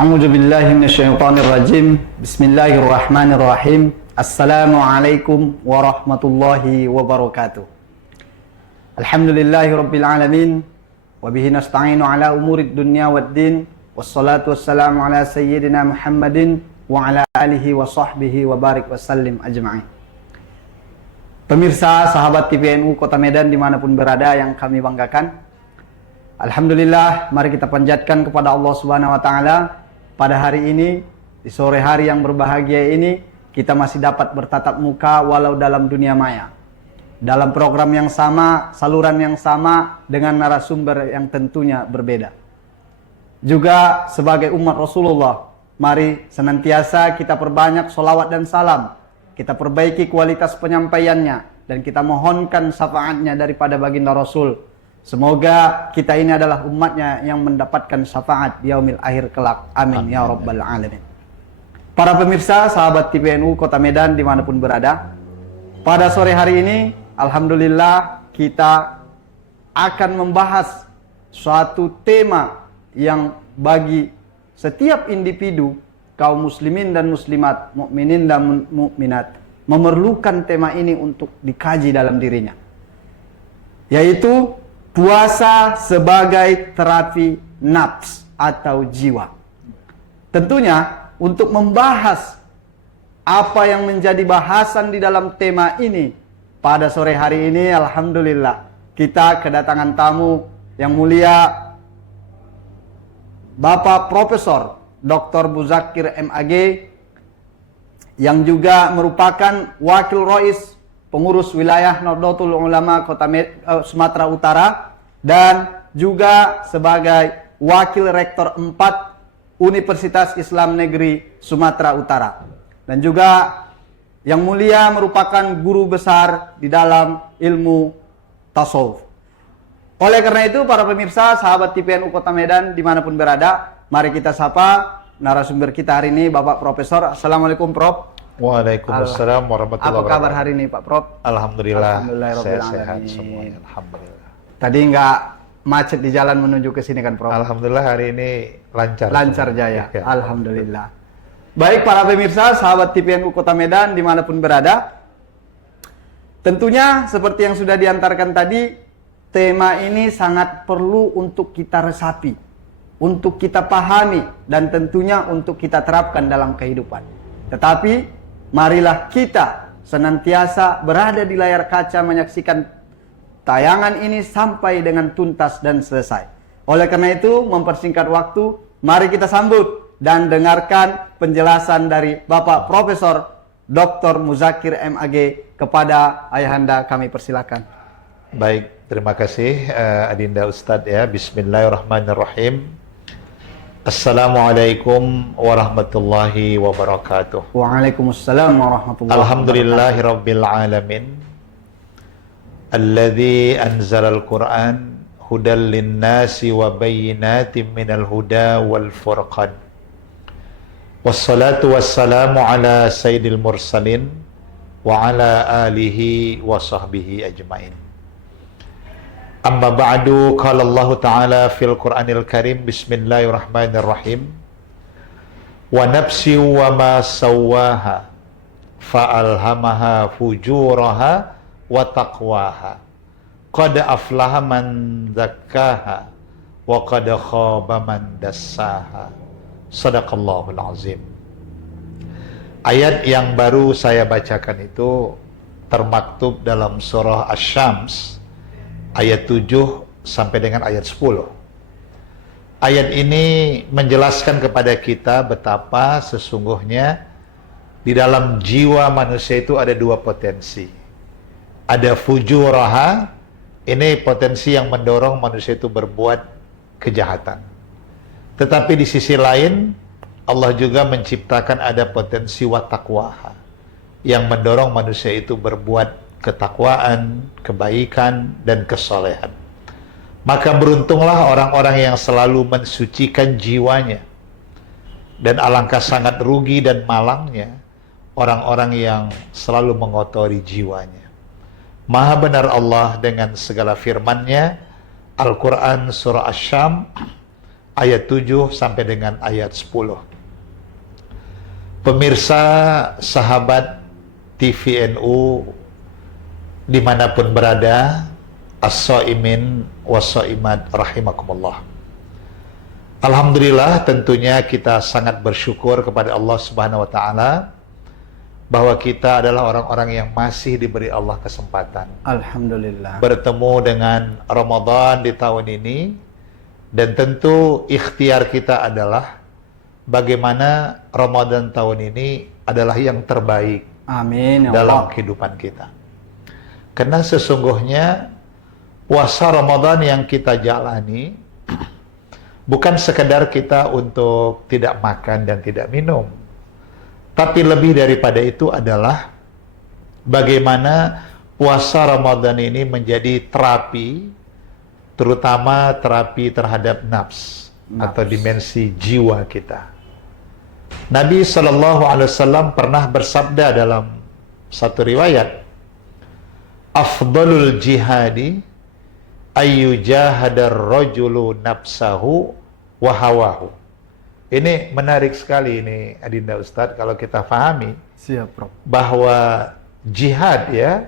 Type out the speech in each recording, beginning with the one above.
A'udzu billahi minasyaitonir rajim. Bismillahirrahmanirrahim. Assalamualaikum warahmatullahi wabarakatuh. Alhamdulillahi rabbil alamin wa bihi nasta'inu ala umurid dunya waddin. Wassalatu wassalamu ala sayyidina Muhammadin wa ala alihi wa sahbihi wa barik wasallim ajma'in. Pemirsa sahabat TVNU Kota Medan dimanapun berada yang kami banggakan, alhamdulillah, mari kita panjatkan kepada Allah Subhanahu wa taala pada hari ini, di sore hari yang berbahagia ini, kita masih dapat bertatap muka walau dalam dunia maya. Dalam program yang sama, saluran yang sama, dengan narasumber yang tentunya berbeda. Juga sebagai umat Rasulullah, mari senantiasa kita perbanyak sholawat dan salam. Kita perbaiki kualitas penyampaiannya, dan kita mohonkan syafaatnya daripada baginda Rasul. Semoga kita ini adalah umatnya yang mendapatkan syafaat di yaumil akhir kelak. Amin ya rabbal alamin. Para pemirsa sahabat TVNU Kota Medan dimanapun berada, pada sore hari ini alhamdulillah kita akan membahas suatu tema yang bagi setiap individu kaum muslimin dan muslimat, mukminin dan mukminat, memerlukan tema ini untuk dikaji dalam dirinya, yaitu puasa sebagai terapi nafs atau jiwa. Tentunya untuk membahas apa yang menjadi bahasan di dalam tema ini, pada sore hari ini alhamdulillah kita kedatangan tamu yang mulia, Bapak Profesor Dr. Muzakir MAG, yang juga merupakan Wakil Rais Pengurus Wilayah Nahdlatul Ulama Sumatera Utara, dan juga sebagai Wakil Rektor 4 Universitas Islam Negeri Sumatera Utara, dan juga yang mulia merupakan guru besar di dalam ilmu tasawuf. Oleh karena itu, para pemirsa sahabat TVNU Kota Medan dimanapun berada, mari kita sapa narasumber kita hari ini, Bapak Profesor. Assalamualaikum Prof. Waalaikumsalam warahmatullahi wabarakatuh. Apa kabar hari ini Pak Prof? Alhamdulillah, saya sehat semuanya. Alhamdulillah. Tadi nggak macet di jalan menuju ke sini kan Prof? Alhamdulillah hari ini lancar. Lancar jaya. Ya. Alhamdulillah. Baik para pemirsa, sahabat TVNU Kota Medan dimanapun berada, tentunya seperti yang sudah diantarkan tadi, tema ini sangat perlu untuk kita resapi, untuk kita pahami, dan tentunya untuk kita terapkan dalam kehidupan. Tetapi marilah kita senantiasa berada di layar kaca menyaksikan tayangan ini sampai dengan tuntas dan selesai. Oleh karena itu, mempersingkat waktu, mari kita sambut dan dengarkan penjelasan dari Bapak Profesor Dr. Muzakir MAG kepada ayahanda, kami persilakan. Baik, terima kasih Adinda Ustadz ya. Bismillahirrahmanirrahim. Assalamualaikum warahmatullahi wabarakatuh. Waalaikumsalam warahmatullahi wabarakatuh. Alhamdulillahi rabbil alamin. Alladzi anzalal Qur'an hudal linnasi wa bayyinatin minal huda wal furqan. Wassalatu wassalamu ala sayyidil mursalin wa ala alihi wa sahbihi ajmain. Amma ba'du, qala Allah Ta'ala fil Qur'anil Karim, bismillahirrahmanirrahim. Wa nafsi wa ma sawwaha fa'alhamaha fujuraha wa taqwaha. Qad aflaha man zakkaha wa qad khaba man dassaha. Sadaqallahul azim. Ayat yang baru saya bacakan itu termaktub dalam surah Asy-Syams ayat 7 sampai dengan ayat 10. Ayat ini menjelaskan kepada kita betapa sesungguhnya di dalam jiwa manusia itu ada dua potensi. Ada fujuraha, ini potensi yang mendorong manusia itu berbuat kejahatan. Tetapi di sisi lain, Allah juga menciptakan ada potensi wattaqwaha, yang mendorong manusia itu berbuat ketakwaan, kebaikan, dan kesolehan. Maka beruntunglah orang-orang yang selalu mensucikan jiwanya. Dan alangkah sangat rugi dan malangnya orang-orang yang selalu mengotori jiwanya. Maha benar Allah dengan segala firman-Nya. Al-Quran Surah Asy-Syams ayat 7 sampai dengan ayat 10. Pemirsa, sahabat TVNU dimanapun berada, as-shaimin was-shaimat rahimakumullah. Alhamdulillah, tentunya kita sangat bersyukur kepada Allah Subhanahu wa taala bahwa kita adalah orang-orang yang masih diberi Allah kesempatan Alhamdulillah. bertemu dengan Ramadan di tahun ini, dan tentu ikhtiar kita adalah bagaimana Ramadan tahun ini adalah yang terbaik Amin ya dalam Allah. kehidupan kita. Karena sesungguhnya puasa Ramadan yang kita jalani bukan sekedar kita untuk tidak makan dan tidak minum, tapi lebih daripada itu adalah bagaimana puasa Ramadan ini menjadi terapi, terutama terapi terhadap nafs atau dimensi jiwa kita. Nabi SAW pernah bersabda dalam satu riwayat, afdalul jihadi ayyujahadar rajulu nafsahu wa hawahu. Ini menarik sekali ini Adinda Ustadz, kalau kita pahami Siap, Prof. bahwa jihad ya,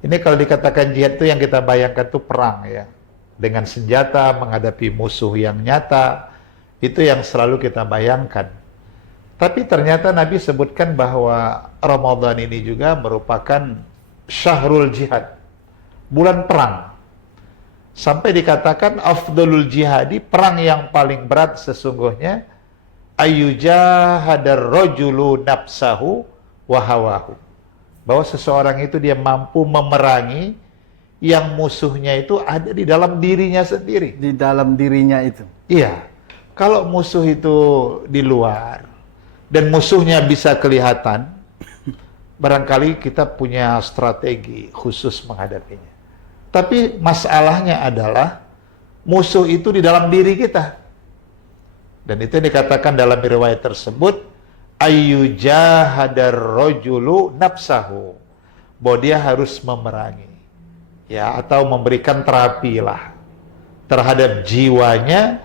ini kalau dikatakan jihad itu yang kita bayangkan itu perang ya, dengan senjata menghadapi musuh yang nyata, itu yang selalu kita bayangkan. Tapi ternyata Nabi sebutkan bahwa Ramadan ini juga merupakan syahrul jihad, bulan perang. Sampai dikatakan afdalul jihadi, perang yang paling berat sesungguhnya ayyujahadar rajulu nafsahu wa hawahu. Bahwa seseorang itu dia mampu memerangi yang musuhnya itu ada di dalam dirinya sendiri. Di dalam dirinya itu. Iya. Kalau musuh itu di luar dan musuhnya bisa kelihatan, barangkali kita punya strategi khusus menghadapinya. Tapi masalahnya adalah musuh itu di dalam diri kita. Dan itu yang dikatakan dalam riwayat tersebut, ayyujahadar rajulu nafsahu, bahwa dia harus memerangi ya, atau memberikan terapi lah terhadap jiwanya,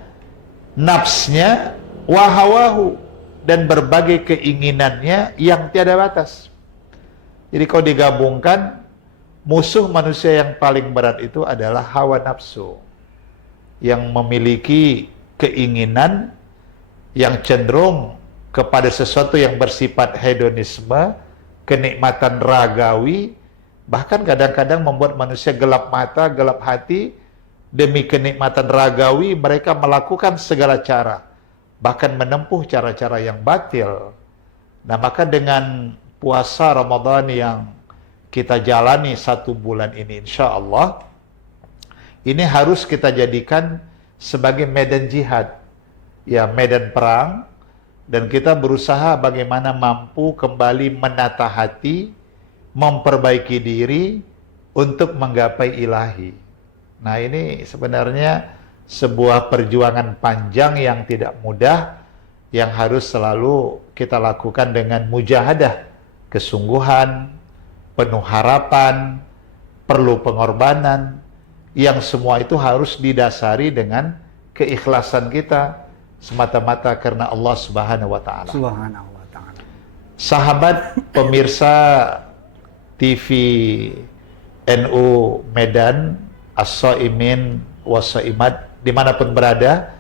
nafsnya, wahawahu, dan berbagai keinginannya yang tiada batas. Jadi kalau digabungkan, musuh manusia yang paling berat itu adalah hawa nafsu, yang memiliki keinginan yang cenderung kepada sesuatu yang bersifat hedonisme, kenikmatan ragawi, bahkan kadang-kadang membuat manusia gelap mata, gelap hati. Demi kenikmatan ragawi mereka melakukan segala cara, bahkan menempuh cara-cara yang batil. Nah, maka dengan puasa Ramadan yang kita jalani 1 bulan ini, insya Allah ini harus kita jadikan sebagai medan jihad, ya, medan perang, dan kita berusaha bagaimana mampu kembali menata hati, memperbaiki diri untuk menggapai ilahi. Nah, ini sebenarnya sebuah perjuangan panjang yang tidak mudah, yang harus selalu kita lakukan dengan mujahadah, kesungguhan, penuh harapan, perlu pengorbanan, yang semua itu harus didasari dengan keikhlasan kita semata-mata karena Allah Subhanahu wa taala. Subhanahu wa ta'ala. Sahabat pemirsa TV NU Medan, as-shaimin was-shaimat dimanapun berada,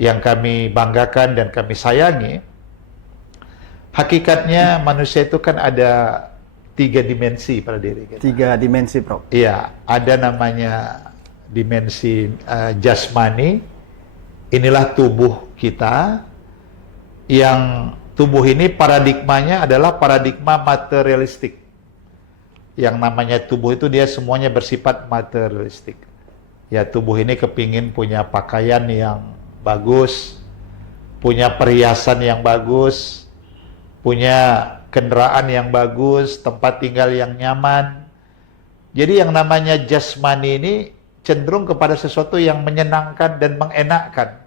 yang kami banggakan dan kami sayangi, hakikatnya manusia itu kan ada 3 dimensi pada diri kita. 3 dimensi, Prof. Iya, ada namanya dimensi jasmani. Inilah tubuh kita, yang tubuh ini paradigmanya adalah paradigma materialistik. Yang namanya tubuh itu dia semuanya bersifat materialistik. Ya, tubuh ini kepingin punya pakaian yang bagus, punya perhiasan yang bagus, punya kendaraan yang bagus, tempat tinggal yang nyaman. Jadi yang namanya jasmani ini cenderung kepada sesuatu yang menyenangkan dan mengenakkan.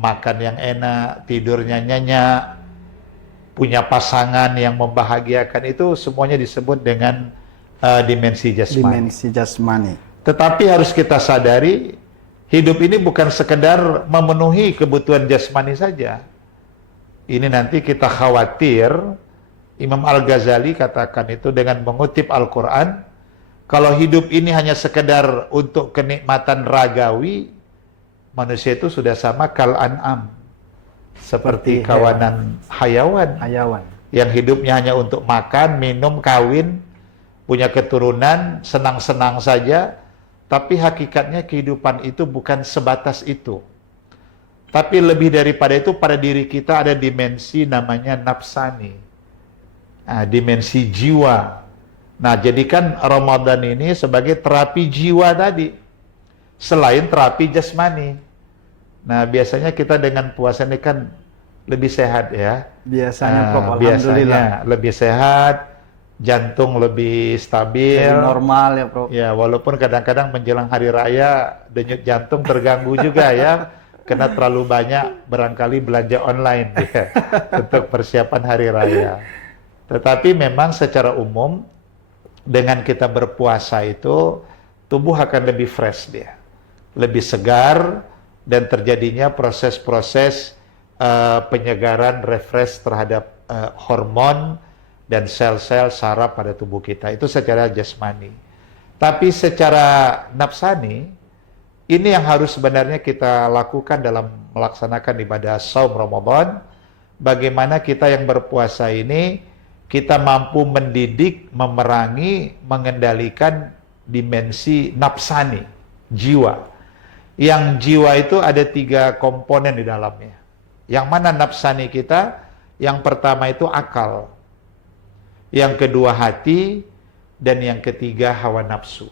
Makan yang enak, tidurnya nyenyak, punya pasangan yang membahagiakan, itu semuanya disebut dengan dimensi jasmani. Dimensi jasmani. Tetapi harus kita sadari Hidup ini bukan sekedar memenuhi kebutuhan jasmani saja. Ini nanti kita khawatir, Imam Al-Ghazali katakan itu dengan mengutip Al-Quran, kalau hidup ini hanya sekedar untuk kenikmatan ragawi, manusia itu sudah sama kal an'am, seperti kawanan hayawan yang hidupnya hanya untuk makan, minum, kawin, punya keturunan, senang-senang saja. Tapi hakikatnya kehidupan itu bukan sebatas itu. Tapi lebih daripada itu, pada diri kita ada dimensi namanya nafsani. Nah, dimensi jiwa. Nah, jadikan Ramadan ini sebagai terapi jiwa tadi. Selain terapi jasmani. Nah, biasanya kita dengan puasa ini kan lebih sehat ya. Biasanya Prof, Biasanya alhamdulillah. lebih sehat. Jantung lebih stabil, Jadi normal ya Prof. ya walaupun kadang-kadang menjelang hari raya denyut jantung terganggu juga ya, karena terlalu banyak barangkali belanja online ya, untuk persiapan hari raya. Tetapi memang secara umum dengan kita berpuasa itu tubuh akan lebih fresh dia, lebih segar, dan terjadinya proses-proses penyegaran, refresh terhadap hormon dan sel-sel saraf pada tubuh kita. Itu secara jasmani. Tapi secara nafsani, ini yang harus sebenarnya kita lakukan dalam melaksanakan ibadah saum Ramadan. Bagaimana kita yang berpuasa ini, kita mampu mendidik, memerangi, mengendalikan dimensi nafsani, jiwa. Yang jiwa itu ada 3 komponen di dalamnya. Yang mana nafsani kita? Yang pertama itu akal. Yang kedua hati, dan yang ketiga hawa nafsu.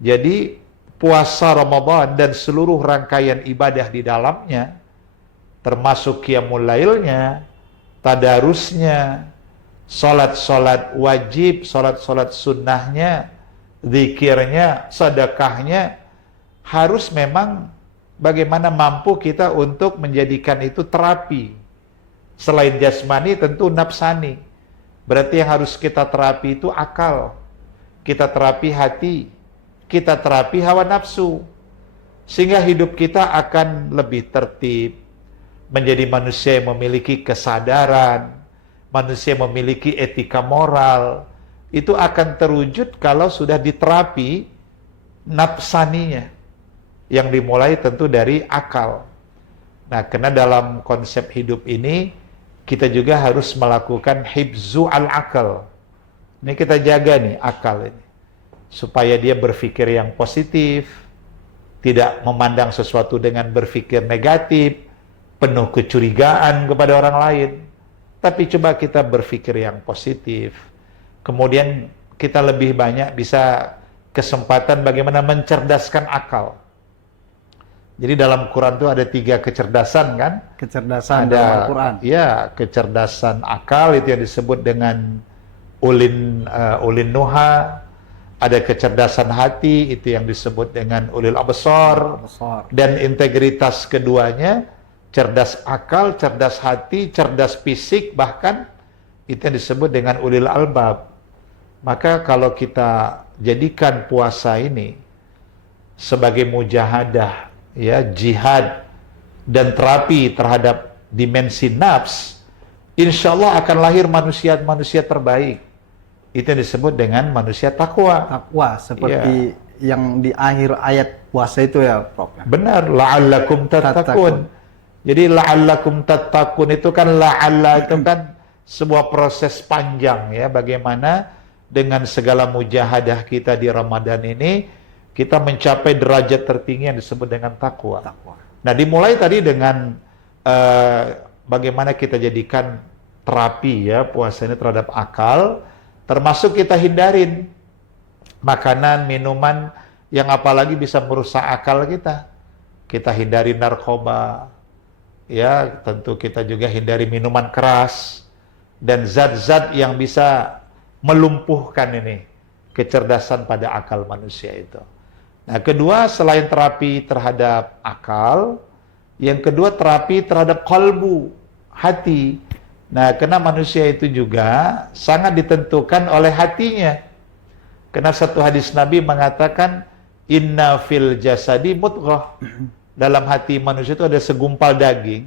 Jadi puasa Ramadan dan seluruh rangkaian ibadah di dalamnya, termasuk qiyamul lailnya, tadarusnya, salat-salat wajib, salat-salat sunnahnya, zikirnya, sedekahnya, harus memang bagaimana mampu kita untuk menjadikan itu terapi. Selain jasmani tentu nafsani. Berarti yang harus kita terapi itu akal, kita terapi hati, kita terapi hawa nafsu. Sehingga hidup kita akan lebih tertib, menjadi manusia yang memiliki kesadaran, manusia yang memiliki etika moral. Itu akan terwujud kalau sudah diterapi nafsaninya, yang dimulai tentu dari akal. Nah, karena dalam konsep hidup ini, kita juga harus melakukan hibzu al-akal. Ini kita jaga nih akal ini, supaya dia berpikir yang positif, tidak memandang sesuatu dengan berpikir negatif, penuh kecurigaan kepada orang lain. Tapi coba kita berpikir yang positif. Kemudian kita lebih banyak bisa kesempatan bagaimana mencerdaskan akal. Jadi dalam Quran itu ada 3 kecerdasan kan? Kecerdasan Ada, dalam Al-Quran. ya, kecerdasan akal itu yang disebut dengan ulin nuha. Ada kecerdasan hati itu yang disebut dengan ulil absar. Dan integritas keduanya, cerdas akal, cerdas hati, cerdas fisik, bahkan itu yang disebut dengan ulil albab. Maka kalau kita jadikan puasa ini sebagai mujahadah, ya, jihad dan terapi terhadap dimensi nafs, insya Allah akan lahir manusia-manusia terbaik. Itu yang disebut dengan manusia takwa. Takwa, seperti yang di akhir ayat puasa itu ya Prof. Benar, la'allakum tattaqun. Jadi la'allakum tattaqun itu kan, la'alla itu kan sebuah proses panjang ya, bagaimana dengan segala mujahadah kita di Ramadan ini, kita mencapai derajat tertinggi yang disebut dengan takwa. Nah, dimulai tadi dengan bagaimana kita jadikan terapi ya puasa ini terhadap akal, termasuk kita hindarin makanan, minuman yang apalagi bisa merusak akal kita. Kita hindari narkoba, ya tentu kita juga hindari minuman keras dan zat-zat yang bisa melumpuhkan ini kecerdasan pada akal manusia itu. Nah, kedua, selain terapi terhadap akal, yang kedua terapi terhadap kalbu, hati. Nah, karena manusia itu juga sangat ditentukan oleh hatinya. Karena satu hadis Nabi mengatakan, Inna fil jasadi mudghah. Dalam hati manusia itu ada segumpal daging.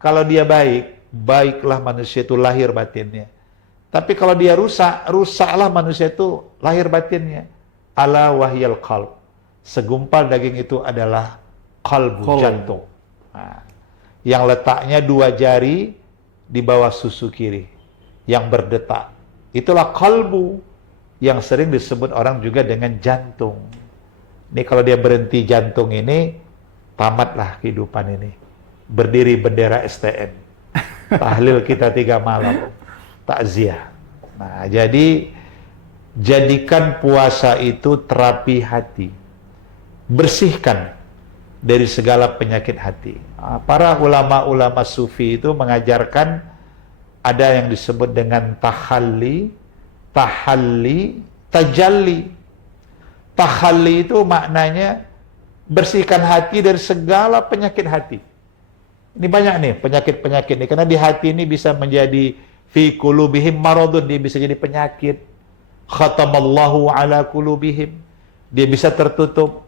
Kalau dia baik, baiklah manusia itu lahir batinnya. Tapi kalau dia rusak, rusaklah manusia itu lahir batinnya. Ala wahyal qalb. Segumpal daging itu adalah qalbu, jantung. Nah, yang letaknya 2 jari di bawah susu kiri, yang berdetak. Itulah qalbu, yang sering disebut orang juga dengan jantung. Ini kalau dia berhenti jantung ini, tamatlah kehidupan ini. Berdiri bendera STN. Tahlil kita 3 malam. Takziah. Nah, jadi jadikan puasa itu terapi hati. Bersihkan dari segala penyakit hati. Para ulama-ulama sufi itu mengajarkan ada yang disebut dengan tahalli, tajalli. Tahalli itu maknanya bersihkan hati dari segala penyakit hati. Ini banyak nih penyakit-penyakit nih, karena di hati ini bisa menjadi fi qulubihim maradun, dia bisa jadi penyakit. Khatamallahu ala qulubihim, dia bisa tertutup,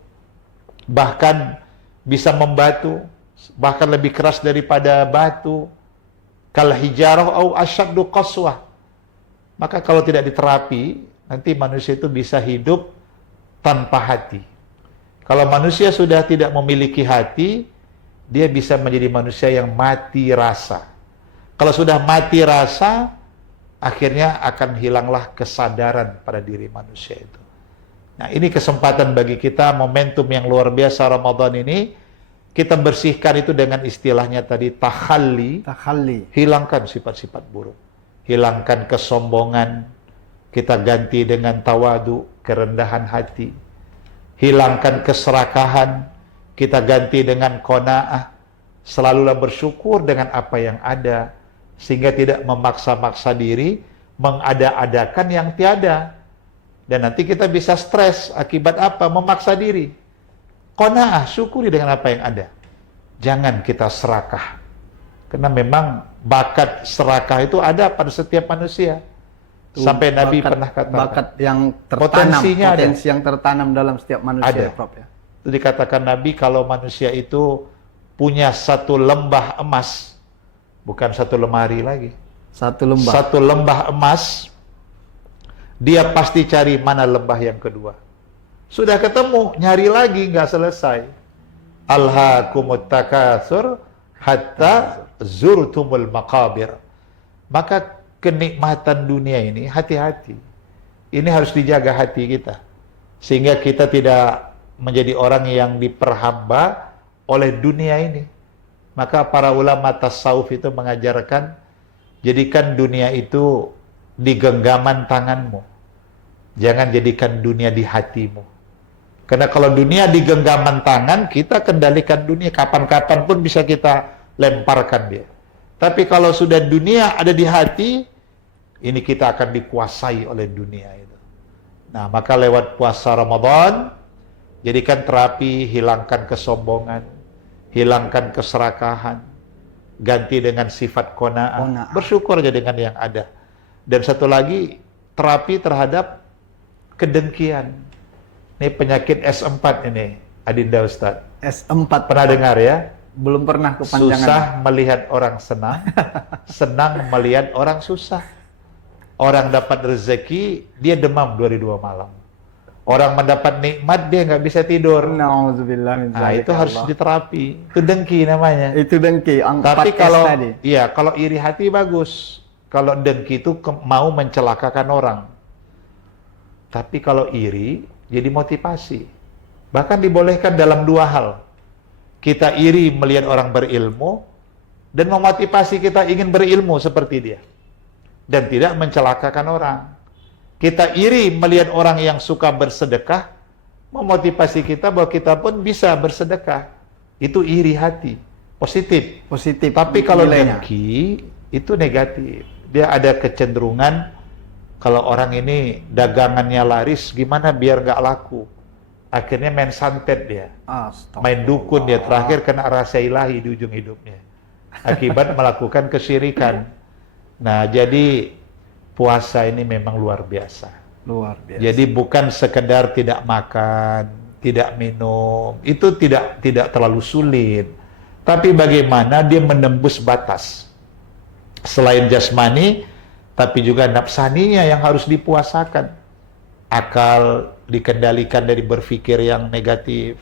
bahkan bisa membatu, bahkan lebih keras daripada batu. Kal hijarah au asyaddu qaswah. Maka kalau tidak diterapi, nanti manusia itu bisa hidup tanpa hati. Kalau manusia sudah tidak memiliki hati, dia bisa menjadi manusia yang mati rasa. Kalau sudah mati rasa, akhirnya akan hilanglah kesadaran pada diri manusia itu. Nah, ini kesempatan bagi kita, momentum yang luar biasa Ramadan ini, kita bersihkan itu dengan istilahnya tadi tahalli. Hilangkan sifat-sifat buruk. Hilangkan kesombongan, kita ganti dengan tawadu, kerendahan hati. Hilangkan keserakahan, kita ganti dengan qanaah. Selalulah bersyukur dengan apa yang ada, sehingga tidak memaksa-maksa diri, mengada-adakan yang tiada. Dan nanti kita bisa stres, akibat apa? Memaksa diri. Qanaah, syukuri dengan apa yang ada. Jangan kita serakah. Karena memang bakat serakah itu ada pada setiap manusia. Sampai Nabi pernah katakan, bakat yang tertanam, potensi ada. yang tertanam dalam setiap manusia, Ada. Prof, ya. Itu dikatakan Nabi, kalau manusia itu punya 1 lembah emas, bukan 1 lemari lagi, 1 lembah. 1 lembah emas, dia pasti cari mana lembah yang kedua. Sudah ketemu, nyari lagi, nggak selesai. Alhaakumut takatsur hatta zurtumul maqabir. Maka kenikmatan dunia ini, hati-hati. Ini harus dijaga hati kita. Sehingga kita tidak menjadi orang yang diperhamba oleh dunia ini. Maka para ulama tasawuf itu mengajarkan, jadikan dunia itu di genggaman tanganmu. Jangan jadikan dunia di hatimu. Karena kalau dunia di genggaman tangan, kita kendalikan dunia. Kapan-kapan pun bisa kita lemparkan dia. Tapi kalau sudah dunia ada di hati, ini kita akan dikuasai oleh dunia itu. Nah, maka lewat puasa Ramadan, jadikan terapi, hilangkan kesombongan, hilangkan keserakahan, ganti dengan sifat qanaah, bersyukur aja dengan yang ada. Dan satu lagi, terapi terhadap kedengkian. Ini penyakit S4 ini, Adinda Ustadz. S4. Pernah dengar ya? Belum pernah kepanjangan. Susah melihat orang senang, senang melihat orang susah. Orang dapat rezeki, dia demam 22 malam. Orang mendapat nikmat, dia nggak bisa tidur. Na'udzubillah min Nah, itu dzalika, harus Allah. diterapi. Itu dengki namanya. Itu dengki, Tapi 4S kalau tadi. iya, kalau iri hati bagus. Kalau dengki itu mau mencelakakan orang. Tapi kalau iri, jadi motivasi. Bahkan dibolehkan dalam 2 hal. Kita iri melihat orang berilmu, dan memotivasi kita ingin berilmu seperti dia. Dan tidak mencelakakan orang. Kita iri melihat orang yang suka bersedekah, memotivasi kita bahwa kita pun bisa bersedekah. Itu iri hati, positif. Positif. Tapi kalau nilainya. dengki, itu negatif. Dia ada kecenderungan, kalau orang ini dagangannya laris, gimana biar nggak laku? Akhirnya main santet dia, main dukun dia, terakhir kena rasa ilahi di ujung hidupnya. Akibat melakukan kesyirikan. Nah, jadi puasa ini memang luar biasa. Luar biasa. Jadi bukan sekedar tidak makan, tidak minum, itu tidak terlalu sulit. Tapi bagaimana dia menembus batas? Selain jasmani, tapi juga nafsaninya yang harus dipuasakan. Akal dikendalikan dari berpikir yang negatif,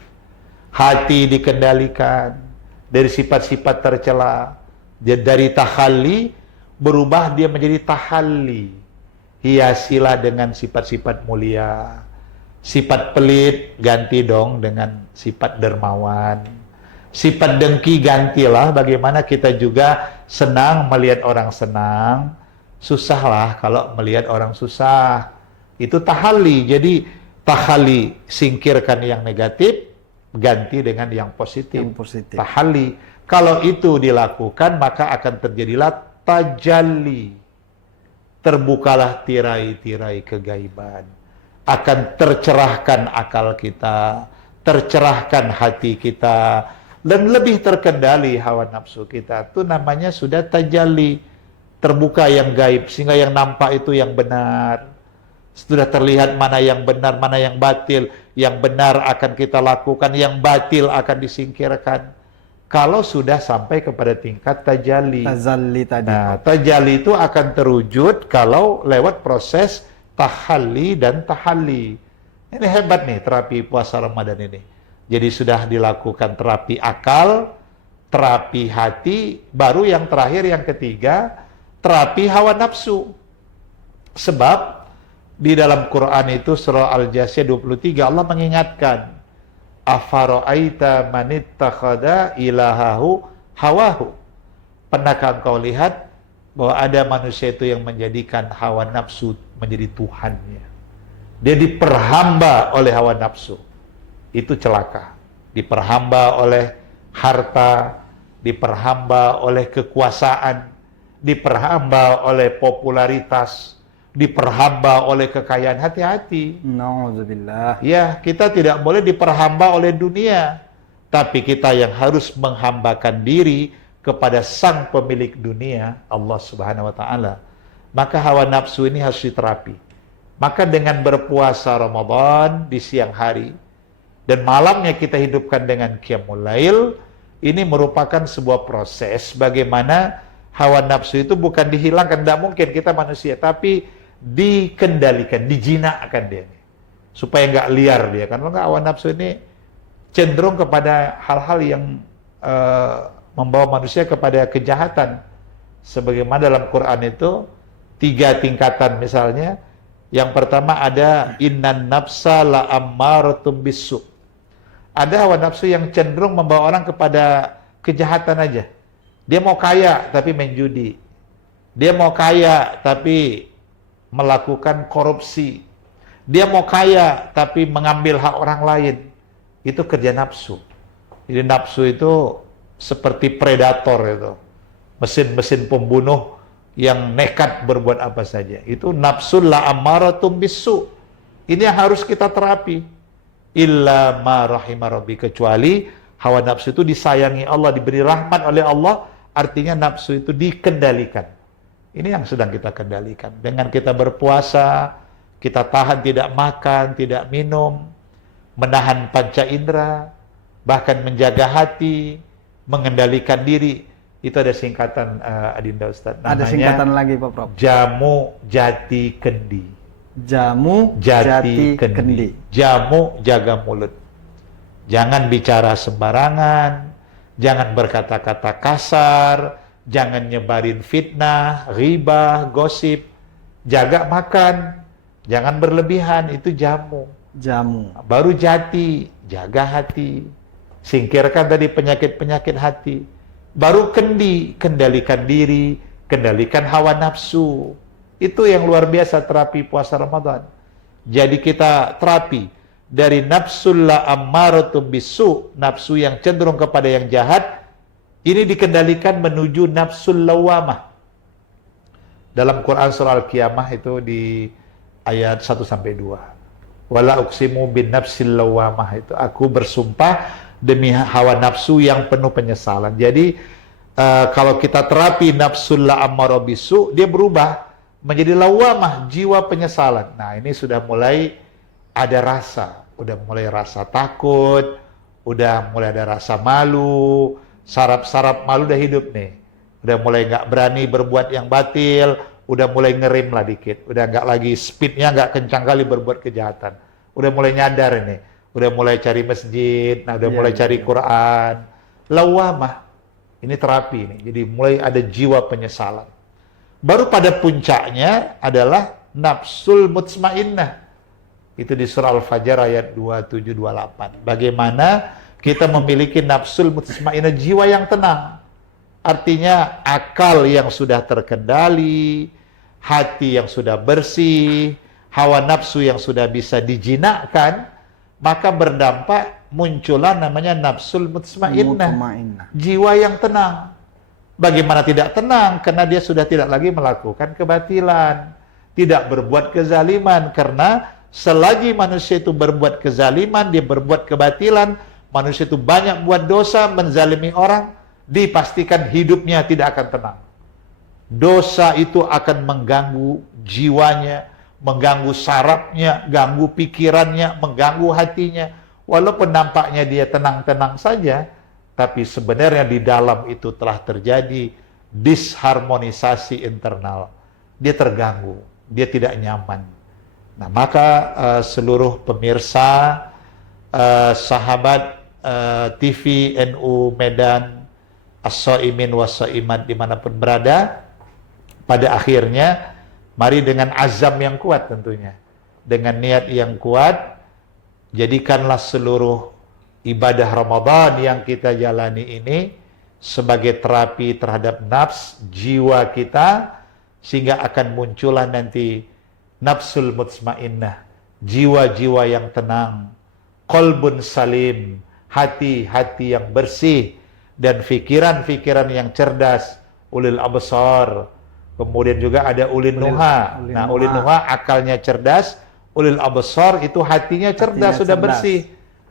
hati dikendalikan dari sifat-sifat tercela. Dari tahalli berubah dia menjadi tahalli. Hiasilah dengan sifat-sifat mulia. Sifat pelit ganti dong dengan sifat dermawan. Sifat dengki gantilah, bagaimana kita juga senang melihat orang senang, susahlah kalau melihat orang susah. Itu tahalli. Jadi tahalli, singkirkan yang negatif, ganti dengan yang positif. Yang positif. Tahalli. Kalau itu dilakukan, maka akan terjadilah tajalli. Terbukalah tirai-tirai kegaiban. Akan tercerahkan akal kita, tercerahkan hati kita, dan lebih terkendali hawa nafsu kita. Itu namanya sudah tajalli. Terbuka yang gaib, sehingga yang nampak itu yang benar. Sudah terlihat mana yang benar, mana yang batil. Yang benar akan kita lakukan, yang batil akan disingkirkan. Kalau sudah sampai kepada tingkat tajalli. Tazalli tadi. Nah, tajalli itu akan terwujud kalau lewat proses tahalli dan tahalli. Ini hebat nih terapi puasa Ramadan ini. Jadi sudah dilakukan terapi akal, terapi hati, baru yang terakhir, yang ketiga, terapi hawa nafsu. Sebab di dalam Quran itu surah Al-Jasiyah 23 Allah mengingatkan, afara'aita manittakhadha ilahahu hawahu. Pernahkah engkau lihat bahwa ada manusia itu yang menjadikan hawa nafsu menjadi Tuhannya? Dia diperhamba oleh hawa nafsu. Itu celaka. Diperhamba oleh harta, diperhamba oleh kekuasaan, diperhamba oleh popularitas, diperhamba oleh kekayaan. Hati-hati. Nauzubillah. Ya, kita tidak boleh diperhamba oleh dunia, tapi kita yang harus menghambakan diri kepada sang pemilik dunia, Allah Subhanahu wa Ta'ala. Maka hawa nafsu ini harus diterapi. Maka dengan berpuasa Ramadan di siang hari dan malamnya kita hidupkan dengan qiyamul lail, ini merupakan sebuah proses bagaimana hawa nafsu itu bukan dihilangkan, tidak mungkin, kita manusia, tapi dikendalikan, dijinakkan dia, supaya nggak liar dia. Kalau nggak, hawa nafsu ini cenderung kepada hal-hal yang membawa manusia kepada kejahatan. Sebagaimana dalam Quran itu 3 tingkatan misalnya. Yang pertama ada innan nafsa la ammaratum bisu. Ada hawa nafsu yang cenderung membawa orang kepada kejahatan aja. Dia mau kaya tapi main judi. Dia mau kaya tapi melakukan korupsi. Dia mau kaya tapi mengambil hak orang lain. Itu kerja nafsu. Jadi nafsu itu seperti predator itu. Mesin-mesin pembunuh yang nekat berbuat apa saja. Itu nafsul la ammaratum bisu. Ini yang harus kita terapi. Illa ma rahima rabbi, kecuali hawa nafsu itu disayangi Allah, diberi rahmat oleh Allah, artinya nafsu itu dikendalikan. Ini yang sedang kita kendalikan. Dengan kita berpuasa, kita tahan tidak makan, tidak minum, menahan panca indera, bahkan menjaga hati, mengendalikan diri. Itu ada singkatan, Adinda Ustaz. Ada singkatan lagi Pak Prof. Jamu jati kendi. Jamu jati kendi. Jamu jaga mulut. Jangan bicara sembarangan, jangan berkata-kata kasar, jangan nyebarin fitnah, ghibah, gosip. Jaga makan, jangan berlebihan, itu jamu. Jamu. Baru jati, jaga hati. Singkirkan tadi penyakit-penyakit hati. Baru kendi, kendalikan diri, kendalikan hawa nafsu. Itu yang luar biasa terapi puasa Ramadan. Jadi kita terapi dari nafsul la ammaratum bisu, nafsu yang cenderung kepada yang jahat, ini dikendalikan menuju nafsul lawamah. Dalam Quran surah Al-Qiyamah itu di ayat 1 sampai 2. Wala uqsimu bin nafsil lawamah, itu aku bersumpah demi hawa nafsu yang penuh penyesalan. Jadi kalau kita terapi nafsul la ammarah bisu, dia berubah menjadi lawamah, jiwa penyesalan. Nah, ini sudah mulai ada rasa. udah mulai rasa takut, udah mulai ada rasa malu, saraf-saraf malu udah hidup nih. Udah mulai nggak berani berbuat yang batil, udah mulai ngerim lah dikit, udah nggak lagi speednya nggak kencang kali berbuat kejahatan. Udah mulai nyadar ini, udah mulai cari masjid, nah udah mulai cari Quran. Lawamah, ini terapi ini. Jadi mulai ada jiwa penyesalan. Baru pada puncaknya adalah nafsul mutmainnah. Itu di surah Al-Fajr ayat 27-28. Bagaimana kita memiliki nafsul mutmainnah, jiwa yang tenang. Artinya akal yang sudah terkendali, hati yang sudah bersih, hawa nafsu yang sudah bisa dijinakkan, maka berdampak muncullah namanya nafsul mutmainnah. Jiwa yang tenang. Bagaimana tidak tenang? Karena dia sudah tidak lagi melakukan kebatilan, tidak berbuat kezaliman. Karena selagi manusia itu berbuat kezaliman, dia berbuat kebatilan, manusia itu banyak buat dosa, menzalimi orang, dipastikan hidupnya tidak akan tenang. Dosa itu akan mengganggu jiwanya, mengganggu sarafnya, ganggu pikirannya, mengganggu hatinya. Walaupun nampaknya dia tenang-tenang saja, tapi sebenarnya di dalam itu telah terjadi disharmonisasi internal. Dia terganggu, dia tidak nyaman. Nah, maka seluruh pemirsa, sahabat TV NU Medan, as-shaimin was-shaimat dimanapun berada, pada akhirnya mari dengan azam yang kuat tentunya, dengan niat yang kuat, jadikanlah seluruh ibadah Ramadan yang kita jalani ini sebagai terapi terhadap nafs, jiwa kita, sehingga akan muncullah nanti nafsul mutmainnah, jiwa-jiwa yang tenang, qalbun salim, hati-hati yang bersih, dan pikiran-pikiran yang cerdas, ulil absar. Kemudian juga ada ulil nuha. Nah, ulil nuha akalnya cerdas, ulil absar itu hatinya cerdas, sudah bersih.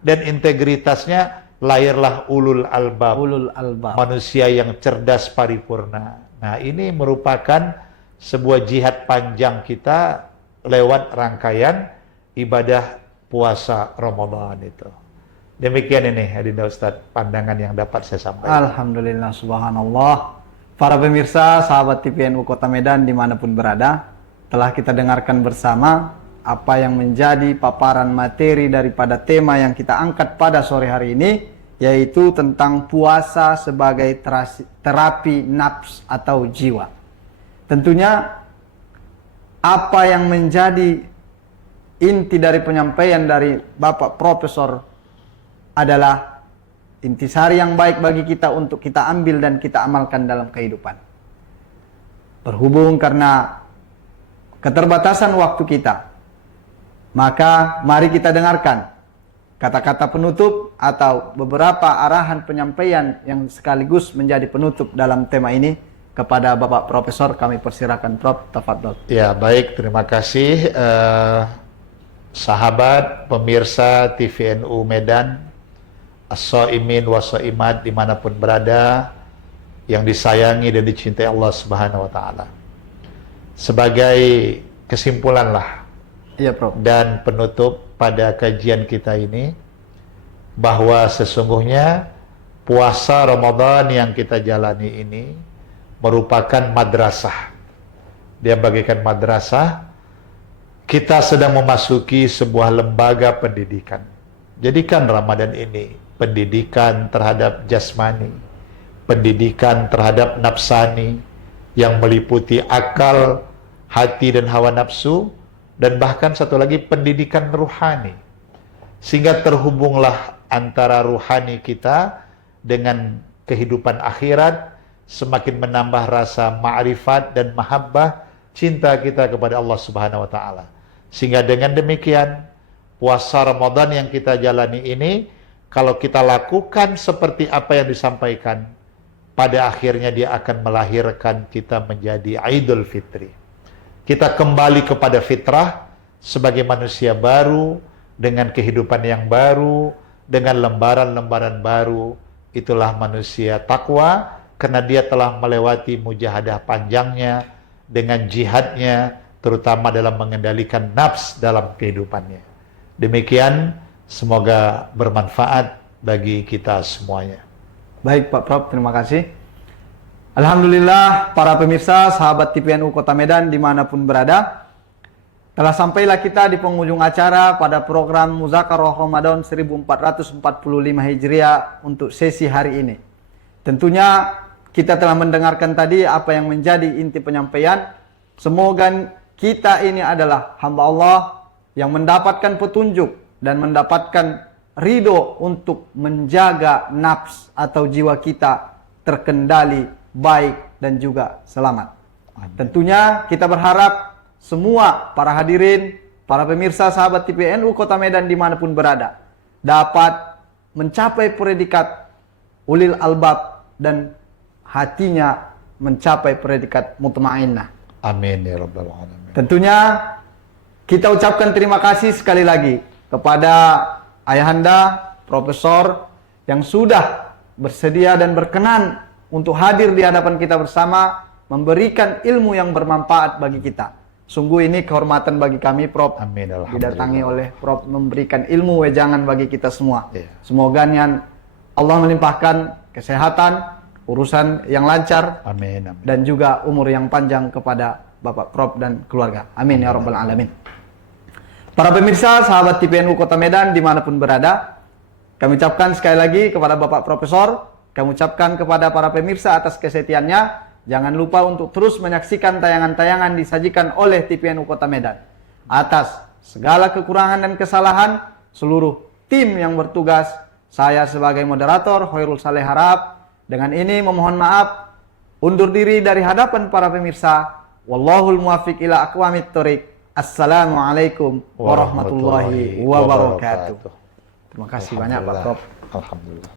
Dan integritasnya lahirlah ulul albab, manusia yang cerdas paripurna. Nah, ini merupakan sebuah jihad panjang kita lewat rangkaian ibadah puasa Ramadan itu. Demikian ini Adinda Ustadz, pandangan yang dapat saya sampaikan. Alhamdulillah, subhanallah. Para pemirsa, sahabat TVNU Kota Medan dimanapun berada, telah kita dengarkan bersama apa yang menjadi paparan materi daripada tema yang kita angkat pada sore hari ini, yaitu tentang puasa sebagai terapi nafs atau jiwa. Tentunya apa yang menjadi inti dari penyampaian dari Bapak Profesor adalah intisari yang baik bagi kita untuk kita ambil dan kita amalkan dalam kehidupan. Berhubung karena keterbatasan waktu kita, maka mari kita dengarkan kata-kata penutup atau beberapa arahan penyampaian yang sekaligus menjadi penutup dalam tema ini kepada Bapak Profesor. Kami persilakan, Prof. Tafadhol. Ya, baik, terima kasih sahabat pemirsa TVNU Medan, as-shaimin was-shaimat dimanapun berada, yang disayangi dan dicintai Allah Subhanahu wa taala. Sebagai kesimpulan lah, iya, Prof, dan penutup pada kajian kita ini, bahwa sesungguhnya puasa Ramadan yang kita jalani ini merupakan madrasah. Dia bagaikan madrasah. Kita sedang memasuki sebuah lembaga pendidikan. Jadikan Ramadan ini pendidikan terhadap jasmani, pendidikan terhadap nafsani, yang meliputi akal, hati dan hawa nafsu, dan bahkan satu lagi pendidikan ruhani, sehingga terhubunglah antara ruhani kita dengan kehidupan akhirat, semakin menambah rasa ma'rifat dan mahabbah, cinta kita kepada Allah Subhanahu wa taala. Sehingga dengan demikian puasa Ramadan yang kita jalani ini, kalau kita lakukan seperti apa yang disampaikan, pada akhirnya dia akan melahirkan kita menjadi Idul Fitri. Kita kembali kepada fitrah sebagai manusia baru, dengan kehidupan yang baru, dengan lembaran-lembaran baru. Itulah manusia takwa, karena dia telah melewati mujahadah panjangnya dengan jihadnya, terutama dalam mengendalikan nafs dalam kehidupannya. Demikian Semoga bermanfaat bagi kita semuanya. Baik Pak Prof, terima kasih. Alhamdulillah para pemirsa, sahabat TPNU Kota Medan dimanapun berada, telah sampailah kita di penghujung acara pada program Muzakarah Ramadan 1445 Hijriah untuk sesi hari ini. Tentunya kita telah mendengarkan tadi apa yang menjadi inti penyampaian. Semoga kita ini adalah hamba Allah yang mendapatkan petunjuk dan mendapatkan ridho untuk menjaga nafs atau jiwa kita terkendali baik dan juga selamat. Tentunya kita berharap semua para hadirin, para pemirsa sahabat TPNU Kota Medan dimanapun berada dapat mencapai predikat ulil albab dan hatinya mencapai predikat mutmainnah. Amin ya rabbal alamin. Tentunya kita ucapkan terima kasih sekali lagi kepada Ayahanda Profesor yang sudah bersedia dan berkenan untuk hadir di hadapan kita bersama memberikan ilmu yang bermanfaat bagi kita. Sungguh ini kehormatan bagi kami Prof. Amin, alhamdulillah. Didatangi oleh Prof memberikan ilmu wejangan bagi kita semua. Iya. Semoga Allah melimpahkan kesehatan, urusan yang lancar, Amin, amin. dan juga umur yang panjang kepada Bapak Prof dan keluarga. Amin ya rabbal alamin. Para pemirsa sahabat TPNU Kota Medan dimanapun berada, kami ucapkan sekali lagi kepada Bapak Profesor, kami ucapkan kepada para pemirsa atas kesetiaannya. Jangan lupa untuk terus menyaksikan tayangan-tayangan disajikan oleh TPNU Kota Medan. Atas segala kekurangan dan kesalahan seluruh tim yang bertugas, saya sebagai moderator Khairul Saleh Harap dengan ini memohon maaf, undur diri dari hadapan para pemirsa. Wallahul muwaffiq ila aqwamit thoriq. Assalamualaikum warahmatullahi wabarakatuh. Terima kasih banyak Pak Prof. Alhamdulillah.